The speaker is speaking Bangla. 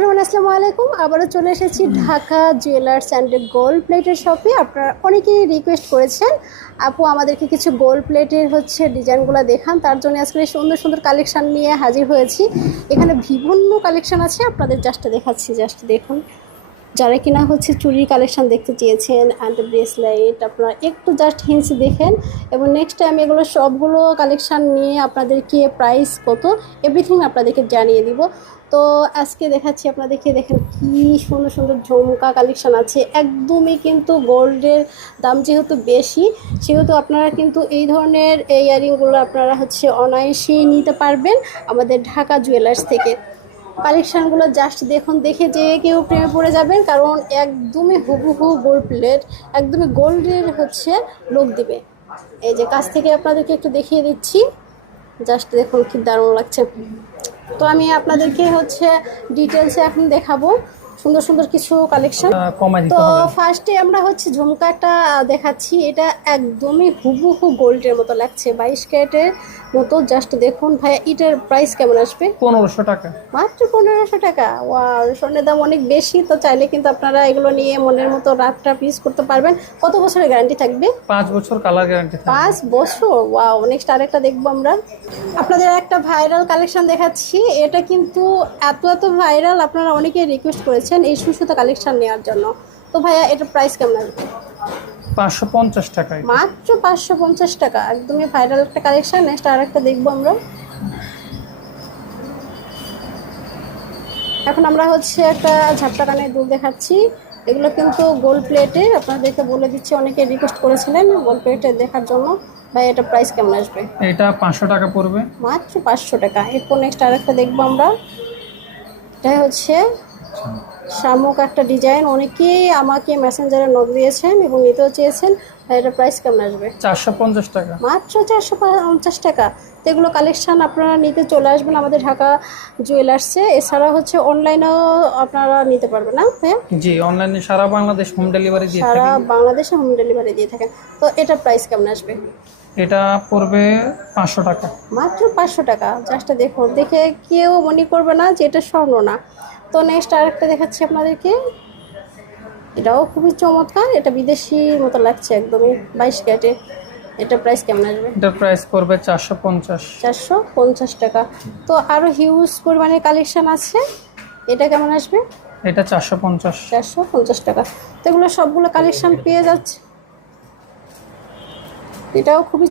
এভরিওয়ান, আসসালামু আলাইকুম। আবারও চলে এসেছি ঢাকা জুয়েলার্স অ্যান্ড গোল্ড প্লেটের শপে। আপনারা অনেকেই রিকোয়েস্ট করেছেন, আপু, আমাদেরকে কিছু গোল্ড প্লেটের হচ্ছে ডিজাইনগুলো দেখান। তার জন্য আজকে সুন্দর সুন্দর কালেকশান নিয়ে হাজির হয়েছি। এখানে বিভিন্ন কালেকশান আছে, আপনাদের জাস্ট দেখাচ্ছি, জাস্ট দেখুন। যারা কিনা হচ্ছে চুরির কালেকশান দেখতে চেয়েছেন অ্যান্ড ব্রেসলাইট আপনারা একটু জাস্ট হিন্স দেখেন এবং নেক্সট টাইম এগুলো সবগুলো কালেকশান নিয়ে আপনাদেরকে প্রাইস কত এভরিথিং আপনাদেরকে জানিয়ে দিব। তো আজকে দেখাচ্ছি আপনাদেরকে, দেখেন কি সুন্দর সুন্দর ঝুমকা কালেকশান আছে। একদমই কিন্তু গোল্ডের দাম যেহেতু বেশি, সেহেতু আপনারা কিন্তু এই ধরনের ইয়ারিংগুলো আপনারা হচ্ছে অনায়াসেই নিতে পারবেন আমাদের ঢাকা জুয়েলার্স থেকে। কালেকশানগুলো জাস্ট দেখুন, দেখে যে কেউ প্রেমে পড়ে যাবেন, কারণ একদমই হুবহু গোল্ড প্লেট একদমই গোল্ডের হচ্ছে লোক দিবে। এই যে কাছ থেকে আপনাদেরকে একটু দেখিয়ে দিচ্ছি। জাস্ট দেখুন কি দারুণ লাগছে। তো আমি আপনাদেরকে হচ্ছে ডিটেলসে এখন দেখাবো। সুন্দর সুন্দর কিছু কালেকশন তো ফার্স্টে আমরা হচ্ছে ঝুমকাটা দেখাচ্ছি। এটা একদমই হুবহু গোল্ডের মতো লাগছে। বাইশ ক্যারেটের মতো। জাস্ট দেখুন ভাইয়া ইটার প্রাইস কেমন আসবে? পনেরোশো টাকা। মাত্র পনেরোশো টাকা। ওয়া স্বর্ণের দাম অনেক বেশি। তো চাইলে কিন্তু আপনারা এগুলো নিয়ে মনের মতো রাতটা পিস করতে পারবেন। কত বছরের গ্যারান্টি থাকবে? পাঁচ বছর কালার গ্যারান্টি পাঁচ বছর? ওয়াও নেক্সট আরেকটা দেখব আমরা। আপনাদের একটা ভাইরাল কালেকশন দেখাচ্ছি। এটা কিন্তু এত এত ভাইরাল আপনারা অনেকেই রিকোয়েস্ট করেছেন। এই সুসুতা কালেকশন নেওয়ার জন্য। তো ভাইয়া এটার প্রাইস কেমন আসবে পাঁচশো পঞ্চাশ টাকায়। মাত্র পাঁচশো পঞ্চাশ টাকা। একদমই ভাইরাল একটা কালেকশন নেক্সট আরেকটা দেখব আমরা। এখন আমরা হচ্ছে একটা ঝাপটা কানের দুল দেখাচ্ছি। এগুলো কিন্তু গোল্ড প্লেটে আপনাদেরকে বলে দিচ্ছি অনেকে রিকোয়েস্ট করেছিলেন গোল্ড প্লেটে দেখার জন্য। ভাই এটা প্রাইস কেমন আসবে? এটা পাঁচশো টাকা পড়বে। মাত্র পাঁচশো টাকা। এরপর নেক্সট আরেকটা দেখব আমরা। এটা হচ্ছে শামুক একটা ডিজাইন অনেকেই আমাকে মেসেঞ্জারে নক দিয়েছেন এবং নিতেও চেয়েছেন এটা প্রাইস কেমন আসবে? চারশো পঞ্চাশ টাকা। মাত্র চারশো পঞ্চাশ টাকা। তো এগুলো কালেকশান আপনারা নিতে চলে আসবেন আমাদের ঢাকা জুয়েলার্সে এছাড়া হচ্ছে অনলাইনেও আপনারা নিতে পারবেন না হ্যাঁ জি অনলাইনে সারা বাংলাদেশ হোম ডেলিভারি দিয়ে সারা বাংলাদেশে হোম ডেলিভারি দিয়ে থাকেন। তো এটা প্রাইস কেমন আসবে? এটা পড়বে পাঁচশো টাকা। মাত্র পাঁচশো টাকা। জাস্ট দেখুন দেখে কেউ মনে করবে না যে এটা স্বর্ণ না। তো নেক্সট আরেকটা দেখাচ্ছি আপনাদেরকে। এটাও খুবই চমৎকার এটা বিদেশি মতো লাগছে একদমই বাইশ ক্যাটে এটা প্রাইস কেমন আসবে? এটার প্রাইস পড়বে চারশো পঞ্চাশ। চারশো পঞ্চাশ টাকা। তো আরও হিউজ পরিমাণের কালেকশান আছে। এটা কেমন আসবে? এটা চারশো পঞ্চাশ। চারশো পঞ্চাশ টাকা। তো এগুলো সবগুলো কালেকশান পেয়ে যাচ্ছে। এটাও খুবই